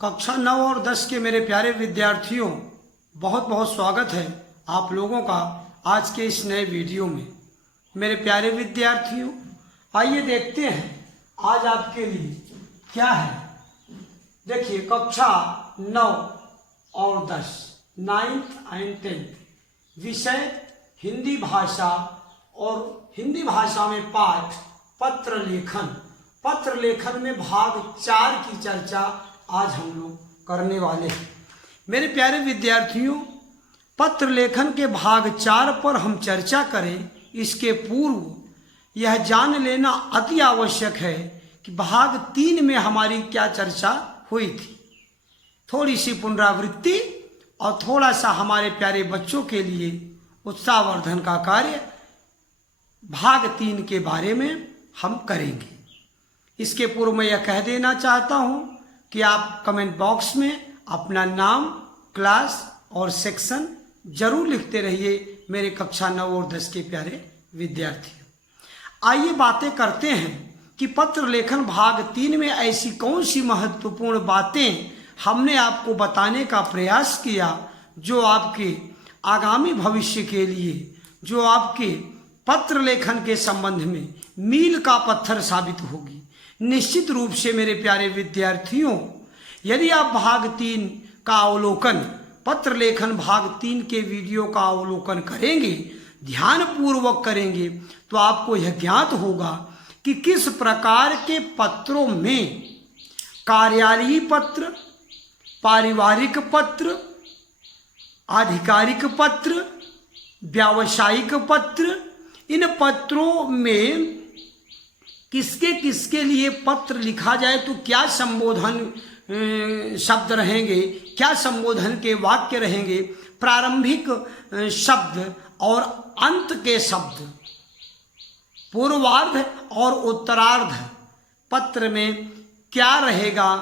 कक्षा 9 और 10 के मेरे प्यारे विद्यार्थियों, बहुत बहुत स्वागत है आप लोगों का आज के इस नए वीडियो में। मेरे प्यारे विद्यार्थियों, आइए देखते हैं आज आपके लिए क्या है। देखिए, कक्षा 9 और 10, 9th एंड 10th, विषय हिंदी भाषा और हिंदी भाषा में पाठ पत्र लेखन। पत्र लेखन में भाग 4 की चर्चा आज हम लोग करने वाले हैं। मेरे प्यारे विद्यार्थियों, पत्र लेखन के भाग 4 पर हम चर्चा करें इसके पूर्व यह जान लेना अति आवश्यक है कि भाग 3 में हमारी क्या चर्चा हुई थी। थोड़ी सी पुनरावृत्ति और थोड़ा सा हमारे प्यारे बच्चों के लिए उत्साहवर्धन का कार्य भाग 3 के बारे में हम करेंगे। इसके पूर्व मैं यह कह देना चाहता हूं कि आप कमेंट बॉक्स में अपना नाम, क्लास और सेक्शन जरूर लिखते रहिए मेरे कक्षा 9 और 10 के प्यारे विद्यार्थियों। आइए बातें करते हैं कि पत्र लेखन भाग 3 में ऐसी कौन सी महत्वपूर्ण बातें हमने आपको बताने का प्रयास किया जो आपके आगामी भविष्य के लिए, जो आपके पत्र लेखन के संबंध में मील का पत्थर साबित होगी। निश्चित रूप से मेरे प्यारे विद्यार्थियों, यदि आप भाग 3 का अवलोकन, पत्र लेखन भाग 3 के वीडियो का अवलोकन करेंगे, ध्यानपूर्वक करेंगे, तो आपको यह ज्ञात होगा कि किस प्रकार के पत्रों में कार्यालयीय पत्र, पारिवारिक पत्र, आधिकारिक पत्र, व्यावसायिक पत्र, इन पत्रों में किसके किसके लिए पत्र लिखा जाए तो क्या संबोधन शब्द रहेंगे, क्या संबोधन के वाक्य रहेंगे, प्रारंभिक शब्द और अंत के शब्द, पूर्वार्ध और उत्तरार्ध पत्र में क्या रहेगा,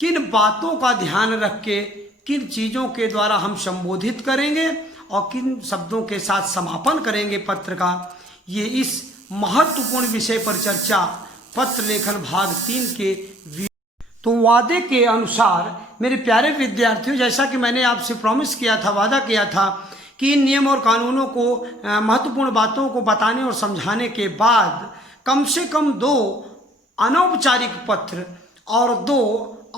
किन बातों का ध्यान रख के किन चीज़ों के द्वारा हम संबोधित करेंगे और किन शब्दों के साथ समापन करेंगे पत्र का, ये इस महत्वपूर्ण विषय पर चर्चा पत्र लेखन भाग 3 के तो वादे के अनुसार मेरे प्यारे विद्यार्थियों, जैसा कि मैंने आपसे प्रॉमिस किया था, वादा किया था कि इन नियम और कानूनों को, महत्वपूर्ण बातों को बताने और समझाने के बाद कम से कम 2 अनौपचारिक पत्र और 2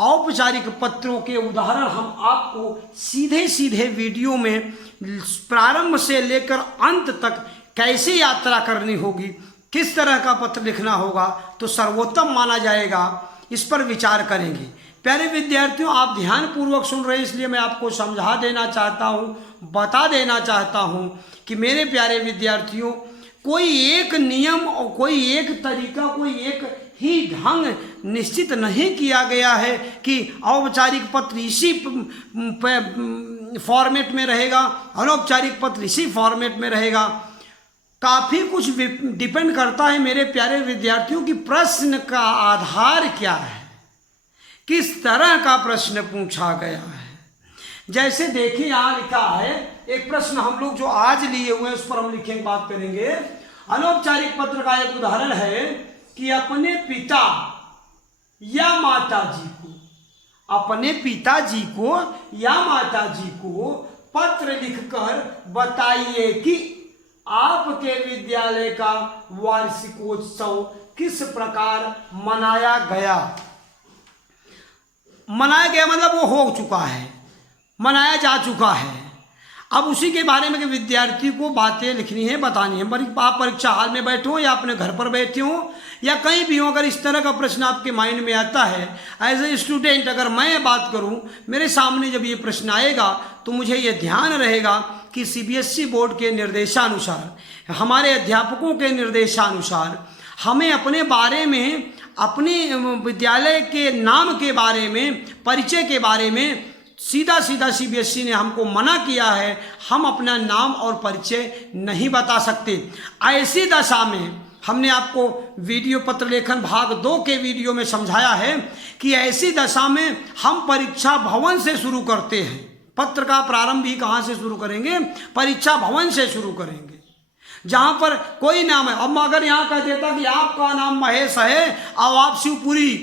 औपचारिक पत्रों के उदाहरण हम आपको सीधे सीधे वीडियो में प्रारंभ से लेकर अंत तक कैसे यात्रा करनी होगी, किस तरह का पत्र लिखना होगा तो सर्वोत्तम माना जाएगा, इस पर विचार करेंगे। प्यारे विद्यार्थियों, आप ध्यानपूर्वक सुन रहे हैं, इसलिए मैं आपको समझा देना चाहता हूँ, बता देना चाहता हूँ कि मेरे प्यारे विद्यार्थियों, कोई एक नियम और कोई एक तरीका, कोई एक ही ढंग निश्चित नहीं किया गया है कि औपचारिक पत्र इसी फॉर्मेट में रहेगा, अनौपचारिक पत्र इसी फॉर्मेट में रहेगा। काफ़ी कुछ डिपेंड करता है मेरे प्यारे विद्यार्थियों कि प्रश्न का आधार क्या है, किस तरह का प्रश्न पूछा गया है। जैसे देखिए, यहाँ लिखा है एक प्रश्न हम लोग जो आज लिए हुए हैं उस पर हम लिखेंगे, बात करेंगे। अनौपचारिक पत्र का एक उदाहरण है कि अपने पिता या माताजी को, अपने पिताजी को या माताजी को पत्र लिखकर बताइए कि आपके विद्यालय का वार्षिकोत्सव किस प्रकार मनाया गया। मनाया गया मतलब वो हो चुका है, मनाया जा चुका है। अब उसी के बारे में विद्यार्थी को बातें लिखनी है, बतानी है। आप परीक्षा हाल में बैठे हो या अपने घर पर बैठे हो या कहीं भी हो, अगर इस तरह का प्रश्न आपके माइंड में आता है, एज ए स्टूडेंट अगर मैं बात करूं, मेरे सामने जब ये प्रश्न आएगा तो मुझे ये ध्यान रहेगा कि सीबीएसई बोर्ड के निर्देशानुसार, हमारे अध्यापकों के निर्देशानुसार हमें अपने बारे में, अपने विद्यालय के नाम के बारे में, परिचय के बारे में सीधा सीधा सीबीएसई ने हमको मना किया है, हम अपना नाम और परिचय नहीं बता सकते। ऐसी दशा में हमने आपको वीडियो पत्र लेखन भाग 2 के वीडियो में समझाया है कि ऐसी दशा में हम परीक्षा भवन से शुरू करते हैं। पत्र का प्रारंभ भी कहाँ से शुरू करेंगे? परीक्षा भवन से शुरू करेंगे, जहाँ पर कोई नाम है। अब अगर यहाँ कह देता कि आपका नाम महेश है और आप शिवपुरी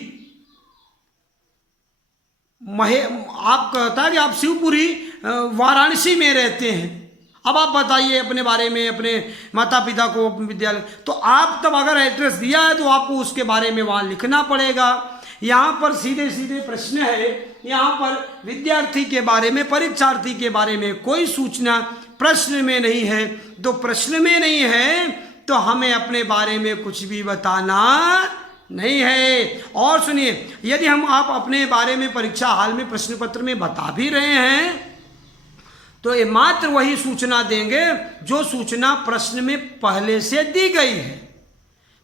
आप कहता है कि आप शिवपुरी वाराणसी में रहते हैं। अब आप बताइए अपने बारे में, अपने माता पिता को, विद्यालय। तो आप तब अगर एड्रेस दिया है तो आपको उसके बारे में वहाँ लिखना पड़ेगा। यहाँ पर सीधे सीधे प्रश्न है, यहाँ पर विद्यार्थी के बारे में, परीक्षार्थी के बारे में कोई सूचना प्रश्न में नहीं है। तो प्रश्न में नहीं है तो हमें अपने बारे में कुछ भी बताना नहीं है। और सुनिए, यदि आप अपने बारे में परीक्षा हाल में प्रश्न पत्र में बता भी रहे हैं तो ये मात्र वही सूचना देंगे जो सूचना प्रश्न में पहले से दी गई है।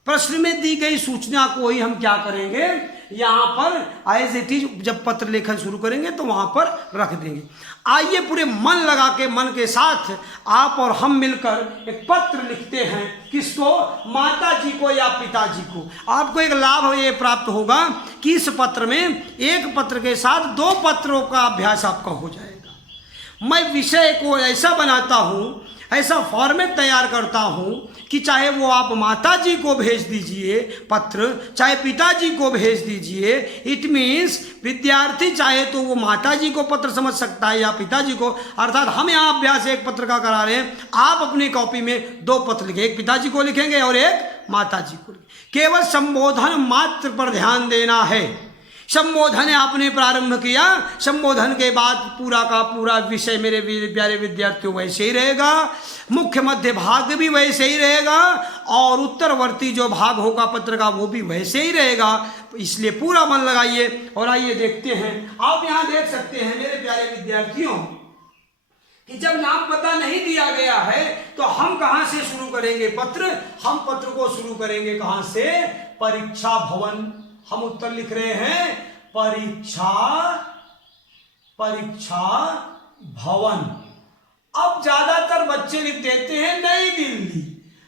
प्रश्न में दी गई सूचना को ही हम क्या करेंगे, यहाँ पर एज इट इज जब पत्र लेखन शुरू करेंगे तो वहां पर रख देंगे। आइए पूरे मन लगा के, मन के साथ आप और हम मिलकर एक पत्र लिखते हैं। किसको? माता जी को या पिताजी को। आपको एक लाभ ये प्राप्त होगा कि इस पत्र में एक पत्र के साथ 2 पत्रों का अभ्यास आपका हो जाएगा। मैं विषय को ऐसा बनाता हूँ, ऐसा फॉर्मेट तैयार करता हूँ कि चाहे वो आप माता जी को भेज दीजिए पत्र, चाहे पिताजी को भेज दीजिए। इट मीन्स विद्यार्थी चाहे तो वो माता जी को पत्र समझ सकता है या पिताजी को। अर्थात हम यहाँ अभ्यास एक पत्र का करा रहे हैं, आप अपनी कॉपी में 2 पत्र लिखें, एक पिताजी को लिखेंगे और एक माता जी को। केवल संबोधन मात्र पर ध्यान देना है। संबोधन आपने प्रारंभ किया, संबोधन के बाद पूरा का पूरा विषय मेरे प्यारे विद्यार्थियों वैसे ही रहेगा, मुख्य मध्य भाग भी वैसे ही रहेगा और उत्तरवर्ती जो भाग होगा पत्र का वो भी वैसे ही रहेगा। इसलिए पूरा मन लगाइए और आइए देखते हैं। आप यहाँ देख सकते हैं मेरे प्यारे विद्यार्थियों कि जब नाम पता नहीं दिया गया है तो हम कहाँ से शुरू करेंगे पत्र? हम पत्र को शुरू करेंगे कहाँ से? परीक्षा भवन। हम उत्तर लिख रहे हैं परीक्षा भवन। अब ज्यादातर बच्चे लिख देते हैं नई दिल्ली।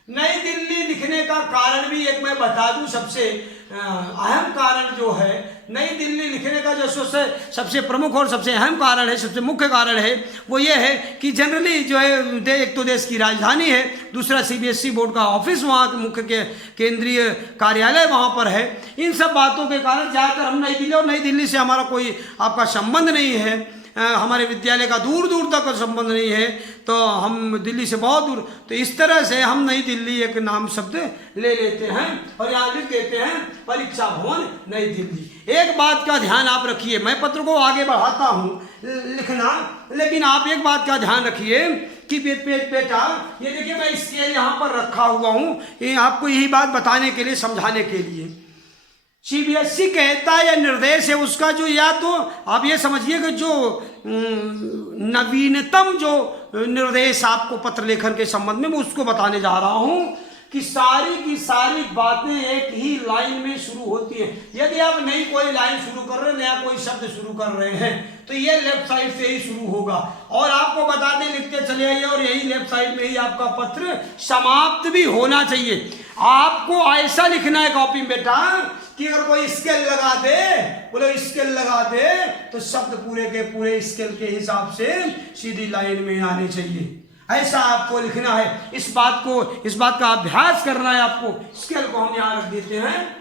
नई दिल्ली लिखने का कारण भी एक मैं बता दूं, सबसे अहम कारण जो है नई दिल्ली लिखने का जो सबसे प्रमुख और सबसे अहम कारण है, सबसे मुख्य कारण है वो ये है कि जनरली जो है एक तो देश की राजधानी है, दूसरा CBSE बोर्ड का ऑफिस वहाँ के मुख्य के केंद्रीय कार्यालय वहाँ पर है। इन सब बातों के कारण ज़्यादातर हम नई दिल्ली, और नई दिल्ली से हमारा कोई आपका संबंध नहीं है, हमारे विद्यालय का दूर दूर तक संबंध नहीं है, तो हम दिल्ली से बहुत दूर, तो इस तरह से हम नई दिल्ली एक नाम शब्द ले लेते हैं और यहाँ लिख देते हैं परीक्षा भवन नई दिल्ली। एक बात का ध्यान आप रखिए, मैं पत्र को आगे बढ़ाता हूँ लिखना, लेकिन आप एक बात का ध्यान रखिए कि बेटा ये देखिए मैं स्केल यहाँ पर रखा हुआ हूँ, ये आपको यही बात बताने के लिए, समझाने के लिए। CBSE कहता है या निर्देश है उसका जो, या तो आप ये समझिए कि जो नवीनतम जो निर्देश आपको पत्र लेखन के संबंध में, मैं उसको बताने जा रहा हूं कि सारी की सारी बातें एक ही लाइन में शुरू होती है। यदि आप नई कोई लाइन शुरू कर रहे हैं, नया कोई शब्द शुरू कर रहे हैं, तो ये लेफ्ट साइड से ही शुरू होगा और आपको बताते लिखते चले आइए और यही लेफ्ट साइड में ही आपका पत्र समाप्त भी होना चाहिए। आपको ऐसा लिखना है कॉपी में बेटा कि अगर कोई स्केल लगा दे, बोले स्केल लगा दे, तो शब्द पूरे के पूरे स्केल के हिसाब से सीधी लाइन में आने चाहिए। ऐसा आपको लिखना है। इस बात का अभ्यास करना है आपको। स्केल को हम यहाँ रख देते हैं,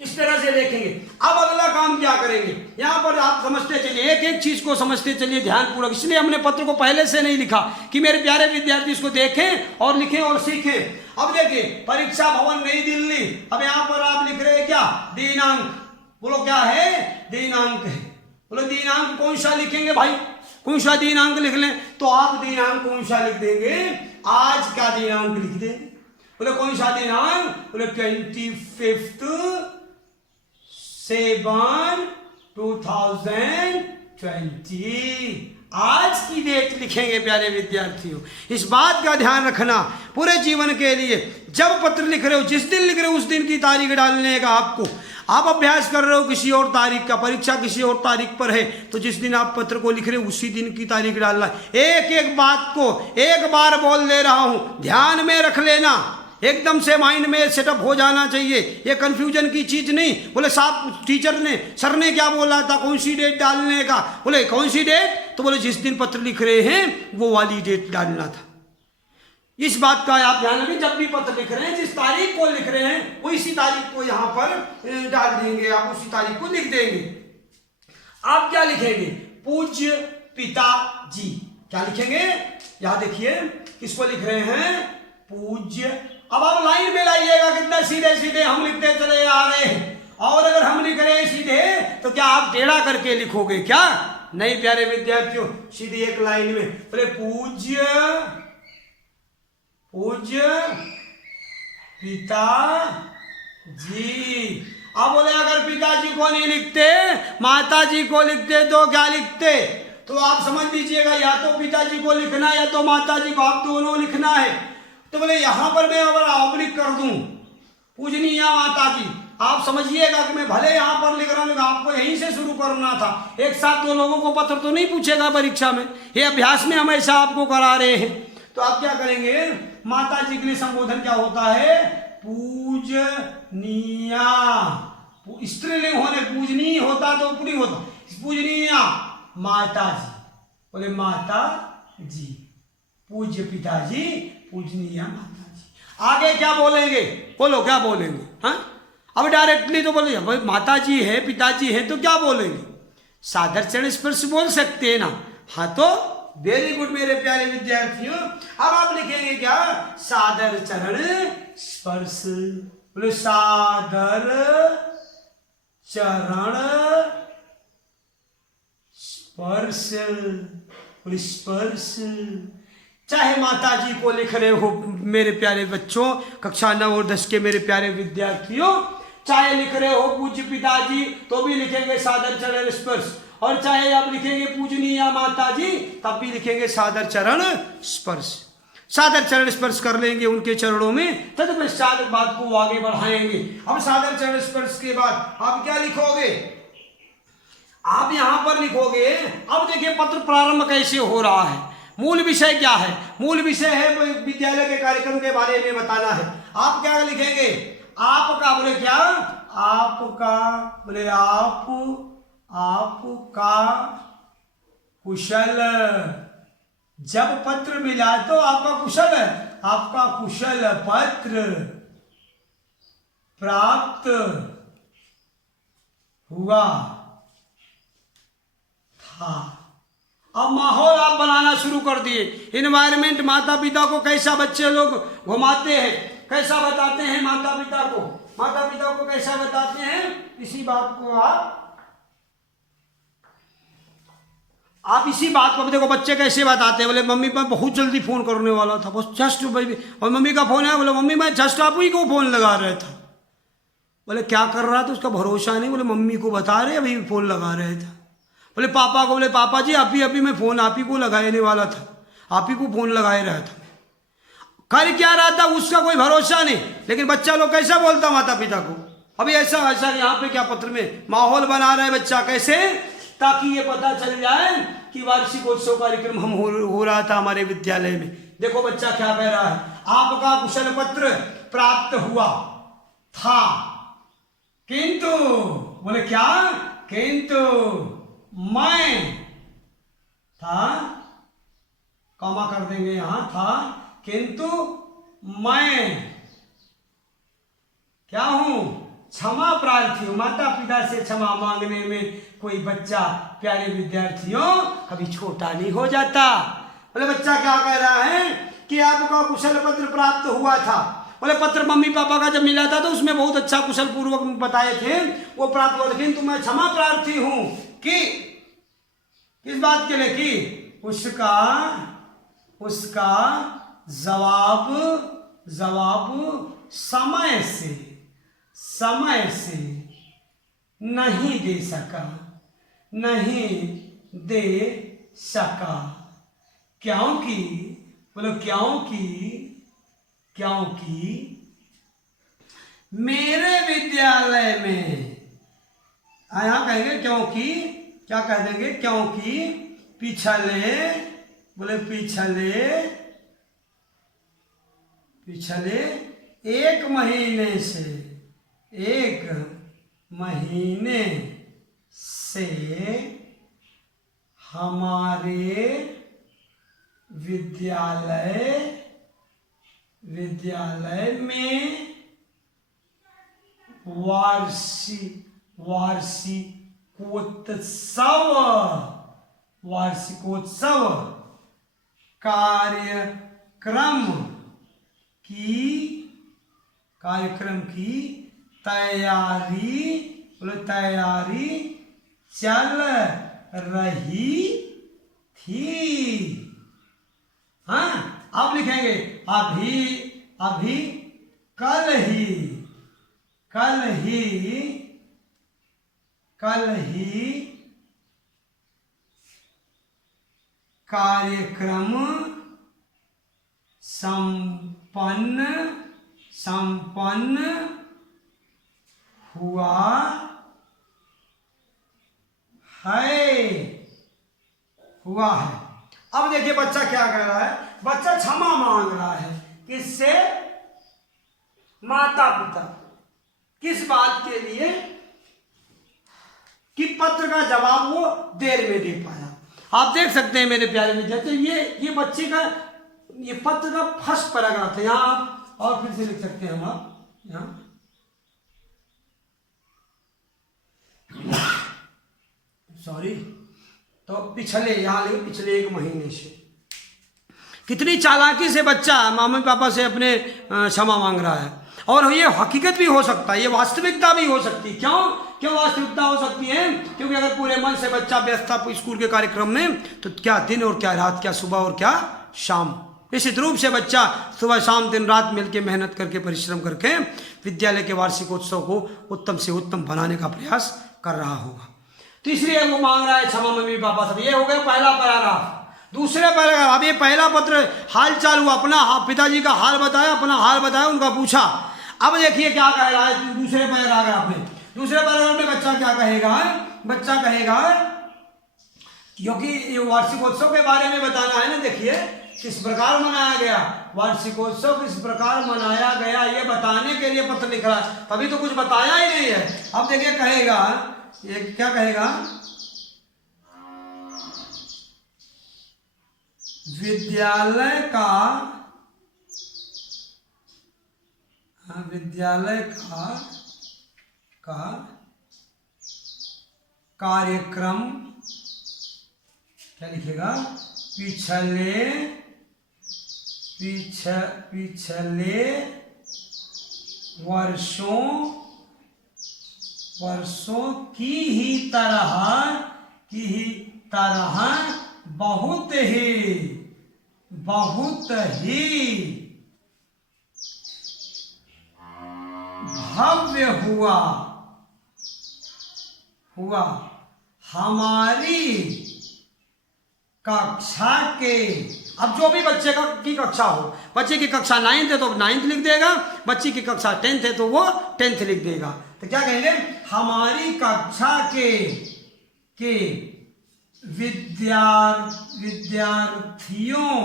इस तरह से देखेंगे। अब अगला काम क्या करेंगे, यहाँ पर आप समझते चलिए, एक एक चीज को समझते चलिए ध्यानपूर्वक। इसलिए हमने पत्र को पहले से नहीं लिखा कि मेरे प्यारे विद्यार्थी इसको देखें और लिखें और सीखें। अब देखिए परीक्षा भवन नई दिल्ली। अब यहाँ पर आप लिख रहे हैं क्या? दिनांक। बोलो क्या है? दिनांक है। बोलो दिनांक कौन सा लिखेंगे भाई? कौन सा दिनांक लिख लें? तो आप दिनांक कौन सा लिख देंगे? आज का दिनांक लिख देंगे। बोले कौन सा दिनांक? बोले 25/7/2020। आज की डेट लिखेंगे प्यारे विद्यार्थियों। इस बात का ध्यान रखना पूरे जीवन के लिए। जब पत्र लिख रहे हो, जिस दिन लिख रहे हो उस दिन की तारीख डालने का आपको। आप अभ्यास कर रहे हो किसी और तारीख का, परीक्षा किसी और तारीख पर है, तो जिस दिन आप पत्र को लिख रहे हो उसी दिन की तारीख डालना। एक एक बात को एक बार बोल दे रहा हूं, ध्यान में रख लेना, एकदम से माइंड में सेटअप हो जाना चाहिए। ये कंफ्यूजन की चीज नहीं। बोले साहब टीचर ने, सर ने क्या बोला था, कौन सी डेट डालने का? बोले कौन सी डेट? तो बोले जिस दिन पत्र लिख रहे हैं वो वाली डेट डालना था। इस बात का आप ध्यान रखें, जब भी पत्र लिख रहे हैं जिस तारीख को लिख रहे हैं वो इसी तारीख को यहाँ पर डाल देंगे, आप उसी तारीख को लिख देंगे। आप क्या लिखेंगे? पूज्य पिताजी। क्या लिखेंगे? यहां देखिए किसको लिख रहे हैं? पूज्य। अब आप लाइन में लाइएगा, कितना सीधे सीधे हम लिखते चले आ रहे हैं। और अगर हम लिख रहे हैं सीधे तो क्या आप टेढ़ा करके लिखोगे क्या? नहीं प्यारे विद्यार्थियों, सीधी एक लाइन में बोले पूज्य पिताजी। अब बोले अगर पिताजी को नहीं लिखते, माताजी को लिखते तो क्या लिखते? तो आप समझ लीजिएगा, या तो पिताजी को लिखना या तो माताजी को, आप दोनों लिखना है। तो बोले यहां पर मैं अगर ऑब्लिक कर दूं पूजनीय माताजी, आप समझिएगा कि मैं भले यहां पर लिख रहा हूं, आपको यहीं से शुरू करना था। एक साथ दो लोगों को पत्र तो नहीं पूछेगा परीक्षा में, ये अभ्यास में हम ऐसा आपको करा रहे हैं। तो आप क्या करेंगे? माताजी के लिए संबोधन क्या होता है? पूजनीया। स्त्रीलिंग होने पूजनीय होता तो पुल्लिंग होता, पूजनीय माताजी। बोले माता जी, पूज्य पिताजी, पूजनीय माताजी। आगे क्या बोलेंगे? बोलो क्या बोलेंगे? हाँ, अब डायरेक्टली तो बोले भाई माताजी है पिताजी है तो क्या बोलेंगे? सादर चरण स्पर्श बोल सकते हैं ना। हाँ तो वेरी गुड मेरे प्यारे विद्यार्थियों। अब आप लिखेंगे क्या? सादर चरण स्पर्श। बोले सादर चरण स्पर्श। बोले स्पर्श। चाहे माता जी को लिख रहे हो मेरे प्यारे बच्चों, कक्षा 9 और 10 के मेरे प्यारे विद्यार्थियों, चाहे लिख रहे हो पूज्य पिताजी तो भी लिखेंगे सादर चरण स्पर्श, और चाहे आप लिखेंगे पूजनीय माता जी तब भी लिखेंगे सादर चरण स्पर्श। सादर चरण स्पर्श कर लेंगे उनके चरणों में, तत्पश्चात बात को आगे बढ़ाएंगे। अब सादर चरण स्पर्श के बाद आप क्या लिखोगे? आप यहां पर लिखोगे, अब देखिए पत्र प्रारंभ कैसे हो रहा है। मूल विषय क्या है? मूल विषय है विद्यालय के कार्यक्रम के बारे में बताना है। आप क्या लिखेंगे? आपका। बोले क्या? आपका। बोले आपका कुशल। जब पत्र मिला तो आपका कुशल है, आपका कुशल पत्र प्राप्त हुआ था। अब माहौल आप बनाना शुरू कर दिए। इन्वायरमेंट, माता पिता को कैसा बच्चे लोग घुमाते हैं, कैसा बताते हैं माता पिता को कैसा बताते हैं, इसी बात को आप इसी बात को देखो बच्चे कैसे बताते हैं। बोले मम्मी मैं बहुत जल्दी फोन करने वाला था, बस जस्ट बेबी, और मम्मी का फोन है। बोले मम्मी मैं जस्ट आप ही को फोन लगा रहा था। बोले क्या कर रहा था उसका भरोसा नहीं। बोले मम्मी को बता रहे अभी फोन लगा रहे थे। बोले पापा को, बोले पापा जी अभी मैं फोन आप ही को लगाने वाला था, आप ही को फोन लगाए रहा था। कर क्या रहा था उसका कोई भरोसा नहीं। लेकिन बच्चा लोग कैसा बोलता माता पिता को। अभी ऐसा यहाँ पे क्या पत्र में माहौल बना रहा है बच्चा, कैसे? ताकि ये पता चल जाए कि वार्षिकोत्सव कार्यक्रम हम हो रहा था हमारे विद्यालय में। देखो बच्चा क्या कह रहा है, आपका कुशल पत्र प्राप्त हुआ था, किंतु। बोले क्या? किंतु मैं था, कॉमा कर देंगे यहां, था किंतु मैं क्या हूं? क्षमा प्रार्थी हूं। माता पिता से क्षमा मांगने में कोई बच्चा प्यारे विद्यार्थियों कभी छोटा नहीं हो जाता। बोले बच्चा क्या कह रहा है कि आपका कुशल पत्र प्राप्त हुआ था। बोले पत्र मम्मी पापा का जब मिला था तो उसमें बहुत अच्छा कुशल पूर्वक बताए थे, वो प्राप्त हुआ था, किंतु मैं क्षमा प्रार्थी हूं कि किस बात के लिए? कि उसका जवाब समय से नहीं दे सका। क्योंकि बोलो क्योंकि मेरे विद्यालय में, यहां कहेंगे क्योंकि, क्या कह देंगे? क्योंकि पिछले 1 महीने से हमारे विद्यालय में वार्षिकोत्सव, वार्षिकोत्सव कार्यक्रम की तैयारी, बोले तैयारी चल रही थी। हाँ, आप लिखेंगे अभी कल ही कार्यक्रम संपन्न हुआ है। अब देखिए बच्चा क्या कह रहा है, बच्चा क्षमा मांग रहा है। किससे? माता पिता। किस बात के लिए? कि पत्र का जवाब वो देर में दे पाया। आप देख सकते हैं मेरे प्यारे विद्यार्थी, ये बच्चे का ये पत्र का फर्स्ट पैराग्राफ है। यहाँ आप और फिर से लिख सकते हैं हम, आप यहाँ सॉरी, तो पिछले यहाँ लिखे पिछले 1 महीने से। कितनी चालाकी से बच्चा मम्मी पापा से अपने क्षमा मांग रहा है। और ये हकीकत भी हो सकता है, ये वास्तविकता भी हो सकती है। क्यों वास्तविकता हो सकती है? क्योंकि अगर पूरे मन से बच्चा व्यस्त था स्कूल के कार्यक्रम में, तो क्या दिन और क्या रात, क्या सुबह और क्या शाम, निश्चित रूप से बच्चा सुबह शाम दिन रात मिलकर मेहनत करके परिश्रम करके विद्यालय के वार्षिकोत्सव को उत्तम से उत्तम बनाने का प्रयास कर रहा होगा। तो इसलिए वो मांग रहा है क्षमा मम्मी पापा सब। ये हो गया पहला पैराग्राफ। दूसरे पैराग्राफ, अब ये पहला पत्र हाल चाल हुआ, अपना पिताजी का हाल बताया, अपना हाल बताया, उनका पूछा। अब देखिए क्या कह रहा है दूसरे पैराग्राफ में। दूसरे पैराग्राफ में बच्चा क्या कहेगा? बच्चा कहेगा, क्योंकि वार्षिकोत्सव के बारे में बताना है ना। देखिए किस प्रकार मनाया गया, वार्षिकोत्सव किस प्रकार मनाया गया, ये बताने के लिए पत्र लिख रहा है। अभी तो कुछ बताया ही नहीं है। अब देखिए कहेगा, ये क्या कहेगा? विद्यालय का कार्यक्रम, क्या लिखेगा? पिछले वर्षों की ही तरह बहुत ही भव्य हुआ। हमारी कक्षा के, अब जो भी बच्चे की कक्षा हो, बच्चे की कक्षा 9th है तो 9th लिख देगा, बच्ची की कक्षा 10th है तो वो 10th लिख देगा। तो क्या कहेंगे? हमारी कक्षा के विद्यार्थियों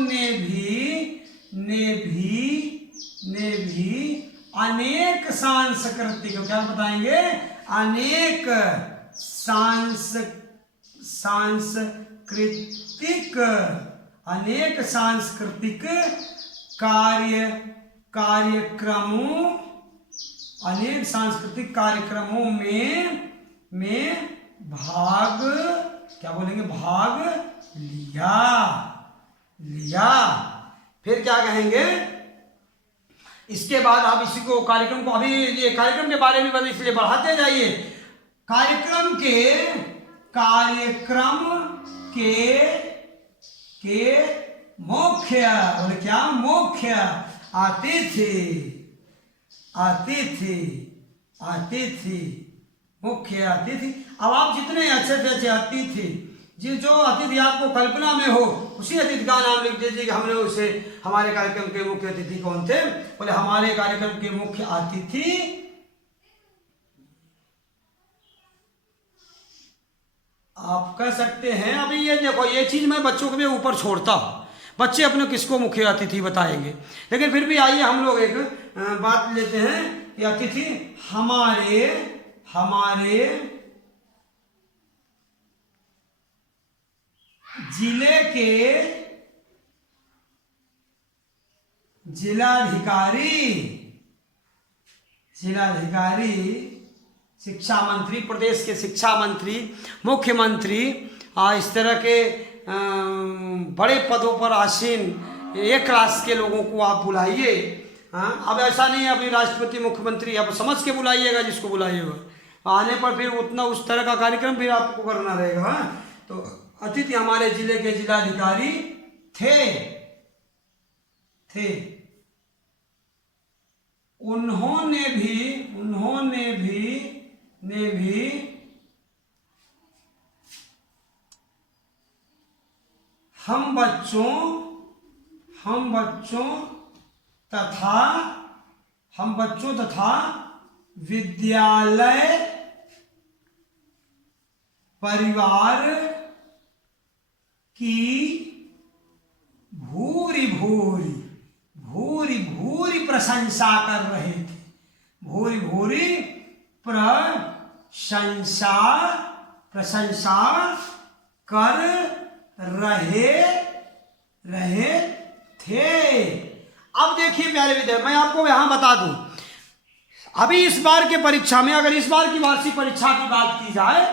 ने भी अनेक सांस्कृतिक, क्या बताएंगे? अनेक सांस्कृतिक कार्यक्रमों में भाग, क्या बोलेंगे? भाग लिया। फिर क्या कहेंगे? इसके बाद आप इसी को कार्यक्रम को, अभी ये कार्यक्रम के बारे में बस इसलिए बढ़ाते जाइए। कार्यक्रम के मुख्य, बोले क्या? मुख्य अतिथि, मुख्य अतिथि। अब आप जितने अच्छे से अच्छे अतिथि, जो अतिथि आपको कल्पना में हो, उसी अतिथि का नाम लिख दीजिए कि हमने उसे, हमारे कार्यक्रम के मुख्य अतिथि कौन थे? बोले हमारे कार्यक्रम के मुख्य अतिथि आप कह सकते हैं। अभी ये देखो, ये चीज मैं बच्चों के ऊपर छोड़ता हूं, बच्चे अपने किसको मुख्य अतिथि बताएंगे। लेकिन फिर भी आइए हम लोग एक बात लेते हैं कि अतिथि हमारे जिले के जिलाधिकारी शिक्षा मंत्री, प्रदेश के शिक्षा मंत्री, मुख्यमंत्री, इस तरह के बड़े पदों पर आसीन एक क्लास के लोगों को आप बुलाइए। अब ऐसा नहीं है अभी राष्ट्रपति मुख्यमंत्री, अब समझ के बुलाइएगा जिसको बुलाइएगा। आने पर फिर उतना उस तरह का कार्यक्रम फिर आपको करना रहेगा। तो अतिथि हमारे जिले के जिलाधिकारी थे उन्होंने भी हम बच्चों तथा विद्यालय परिवार की भूरी भूरी प्रशंसा कर रहे थे। भूरी प्रशंसा कर रहे थे। अब देखिए प्यारे विद्यार्थी, मैं आपको यहां बता दूं, अभी इस बार के परीक्षा में, अगर इस बार की वार्षिक परीक्षा की बात की जाए,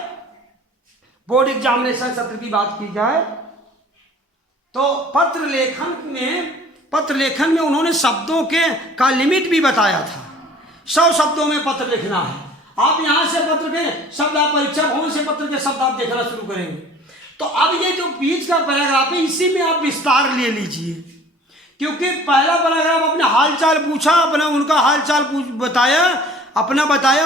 बोर्ड एग्जामिनेशन सत्र की बात की जाए, तो पत्र लेखन में उन्होंने शब्दों का लिमिट भी बताया था। 100 शब्दों में पत्र लिखना है। आप यहां से पत्र के शब्द, आप परीक्षा भवन से पत्र के शब्द आप देखना शुरू करेंगे। तो अब ये जो बीच का पैराग्राफ है, इसी में आप विस्तार ले लीजिए, क्योंकि पहला पैराग्राफ अपने हालचाल पूछा, अपना उनका हालचाल बताया,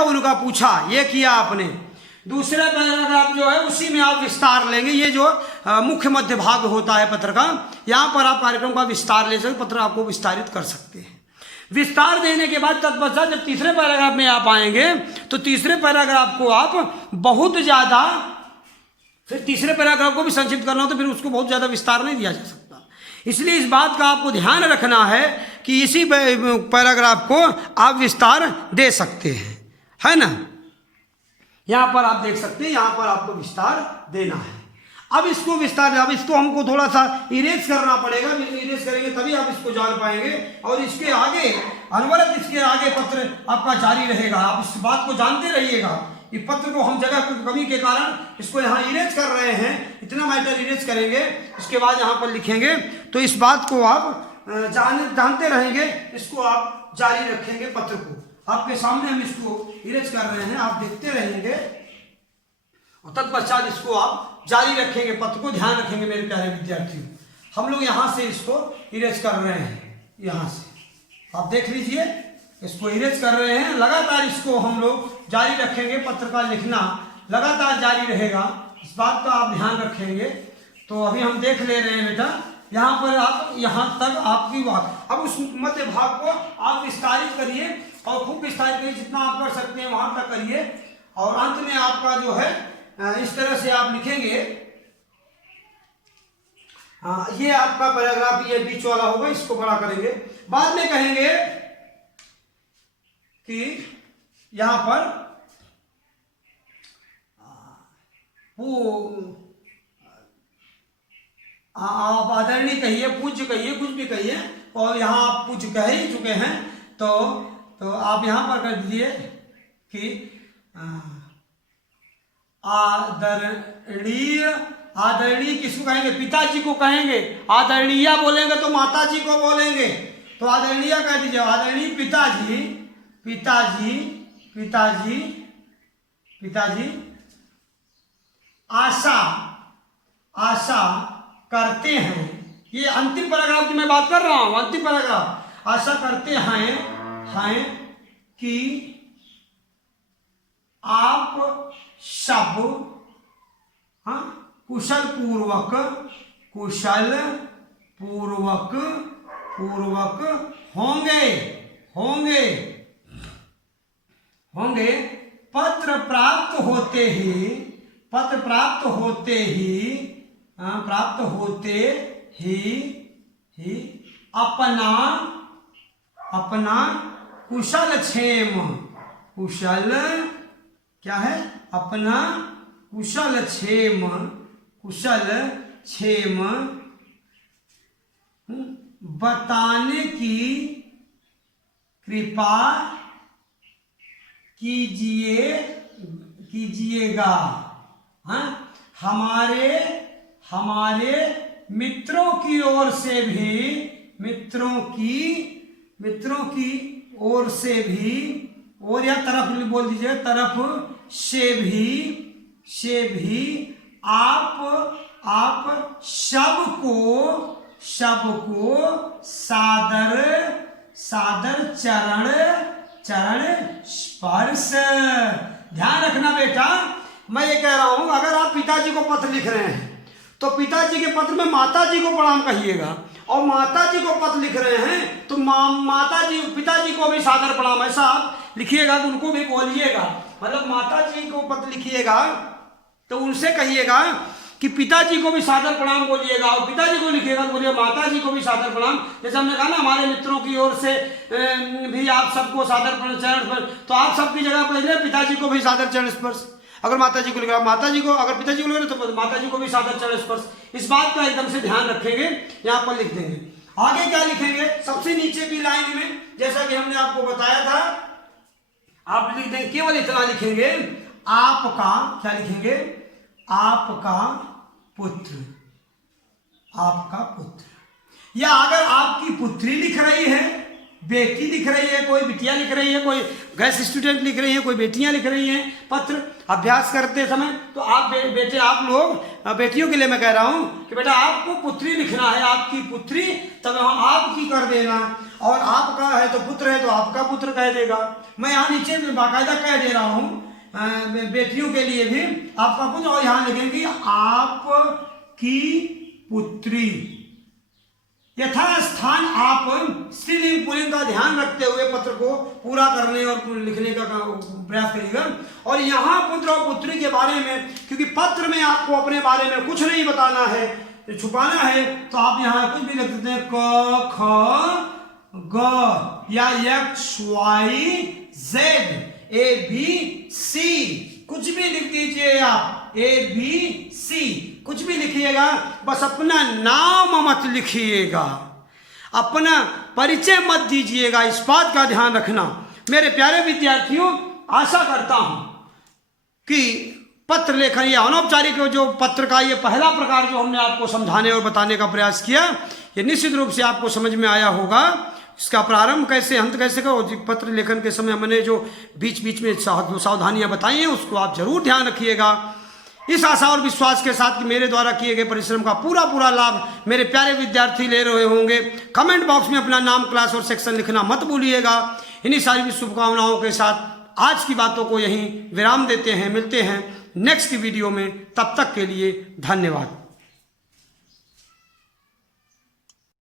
उनका पूछा, ये किया आपने। दूसरा पैराग्राफ जो है उसी में आप विस्तार लेंगे। ये जो मुख्य मध्य भाग होता है पत्र का, यहाँ पर आप कार्यक्रम का विस्तार ले सकते, पत्र आपको विस्तारित कर सकते हैं। विस्तार देने के बाद तत्पश्चात जब तीसरे पैराग्राफ में आप आएंगे, तो तीसरे पैराग्राफ को आप बहुत ज़्यादा, फिर तीसरे पैराग्राफ को भी संक्षिप्त करना हो तो फिर उसको बहुत ज़्यादा विस्तार नहीं दिया जा सकता। इसलिए इस बात का आपको ध्यान रखना है कि इसी पैराग्राफ को आप विस्तार दे सकते हैं, है ना। यहाँ पर आप देख सकते हैं, यहाँ पर आपको विस्तार देना है। अब इसको हमको थोड़ा सा इरेज करना पड़ेगा। इरेज करेंगे तभी आप इसको जान पाएंगे, और इसके आगे अनवरत इसके आगे पत्र आपका जारी रहेगा। आप इस बात को जानते रहिएगा। ये पत्र को हम जगह की कमी के कारण इसको यहाँ इरेज कर रहे हैं, इतना मैटर इरेज करेंगे, इसके बाद यहाँ पर लिखेंगे। तो इस बात को आप जानते रहेंगे, इसको आप जारी रखेंगे। पत्र को आपके सामने हम इसको इरेज कर रहे हैं, आप देखते रहेंगे, और तत्पश्चात इसको आप जारी रखेंगे। पत्र को ध्यान रखेंगे मेरे प्यारे विद्यार्थियों। हम लोग यहाँ से इसको इरेज कर रहे हैं, यहाँ से आप देख लीजिए, इसको इरेज कर रहे हैं। लगातार इसको हम लोग जारी रखेंगे। पत्र का लिखना लगातार जारी रहेगा, इस बात का आप ध्यान रखेंगे। तो अभी हम देख ले रहे हैं बेटा, यहाँ पर आप यहाँ तक आपकी बात। अब उस मध्य भाग को आप विस्तारित करिए, और खूब विस्तारित करिए, जितना आप कर सकते हैं वहां तक करिए। और अंत में आपका जो है इस तरह से आप लिखेंगे। ये आपका पैराग्राफ, ये बीच वाला होगा, इसको बड़ा करेंगे। बाद में कहेंगे कि यहां पर आप आदरणीय कहिए, पूज्य कहिए, कुछ भी कहिए, और यहाँ आप पूज्य कह ही चुके हैं, तो आप यहाँ पर कर दीजिए कि आदरणीय किसको कहेंगे? पिताजी को कहेंगे। आदरणीय बोलेंगे तो माताजी को बोलेंगे, तो आदरणीय कह दीजिए। आदरणीय पिताजी आशा करते हैं, ये अंतिम पैराग्राफ की मैं बात कर रहा हूं, अंतिम पैराग्राफ। आशा करते हैं कि आप सब कुशल पूर्वक होंगे। पत्र प्राप्त होते ही अपना कुशल क्षेम बताने की कृपा कीजिए। कीजिएगा। हाँ, हमारे मित्रों की ओर से भी, मित्रों की ओर से भी, और या तरफ बोल दीजिए, तरफ से भी आप सबको सादर चरण स्पर्श। ध्यान रखना बेटा, मैं ये कह रहा हूं, अगर आप पिताजी को पत्र लिख रहे हैं तो पिताजी के पत्र में माताजी को प्रणाम कहिएगा, और माताजी को पत्र लिख रहे हैं तो पिताजी को भी सादर प्रणाम, ऐसा आप लिखिएगा, तो उनको भी बोलिएगा। मतलब माताजी को पत्र लिखिएगा तो उनसे कहिएगा कि पिताजी को भी सादर प्रणाम बोलिएगा, और पिताजी को लिखिएगा तो बोलिए माताजी को भी सादर प्रणाम। जैसे हमने कहा ना, हमारे मित्रों की ओर से भी आप सबको सादर चरण स्पर्श, तो आप सबकी जगह पहले पिताजी को भी सादर चरण स्पर्श। अगर माताजी को लिखा, माताजी को, अगर पिताजी को लिखा तो माताजी को भी सादर चरण स्पर्श। इस बात का एकदम से ध्यान रखेंगे, यहाँ पर लिख देंगे। आगे क्या लिखेंगे, सबसे नीचे की लाइन में, जैसा कि हमने आपको बताया था, आप लिख देंगे, केवल इतना लिखेंगे, आपका, क्या लिखेंगे, आपका पुत्र, या अगर आपकी पुत्री लिख रही है, बेटी लिख रही है, कोई बिटिया लिख रही है, कोई गैस स्टूडेंट लिख रही है, कोई बेटियां लिख रही हैं पत्र अभ्यास करते समय, तो आप बेटे, आप लोग, बेटियों के लिए मैं कह रहा हूं कि बेटा आपको पुत्री लिखना है, आपकी पुत्री, तब वहां आपकी कर देना, और आपका है तो पुत्र है तो आपका पुत्र कह देगा। मैं यहाँ नीचे में बाकायदा कह दे रहा हूँ बेटियों के लिए भी आपका पुत्र, और यहाँ लिखेंगे आपकी पुत्री। यथास्थान आप स्त्रीलिंग पुल्लिंग का ध्यान रखते हुए पत्र को पूरा करने और लिखने का प्रयास करिएगा। और यहाँ पुत्र और पुत्री के बारे में, क्योंकि पत्र में आपको अपने बारे में कुछ नहीं बताना है, छुपाना है, तो आप यहाँ कुछ भी लिख सकते हैं, क ख ग, या XYZ ABC, कुछ भी लिख दीजिए आप, ABC कुछ भी लिखिएगा, बस अपना नाम मत लिखिएगा, अपना परिचय मत दीजिएगा। इस बात का ध्यान रखना। मेरे प्यारे विद्यार्थियों, आशा करता हूं कि पत्र लेखन या अनौपचारिक जो पत्र का ये पहला प्रकार जो हमने आपको समझाने और बताने का प्रयास किया, ये निश्चित रूप से आपको समझ में आया होगा। इसका प्रारंभ कैसे, अंत कैसे करो, पत्र लेखन के समय हमने जो बीच बीच में सावधानियां बताई हैं उसको आप जरूर ध्यान रखिएगा। इस आशा और विश्वास के साथ कि मेरे द्वारा किए गए परिश्रम का पूरा लाभ मेरे प्यारे विद्यार्थी ले रहे होंगे। कमेंट बॉक्स में अपना नाम, क्लास और सेक्शन लिखना मत भूलिएगा। इन्हीं सारी शुभकामनाओं के साथ आज की बातों को यहीं विराम देते हैं। मिलते हैं नेक्स्ट वीडियो में, तब तक के लिए धन्यवाद।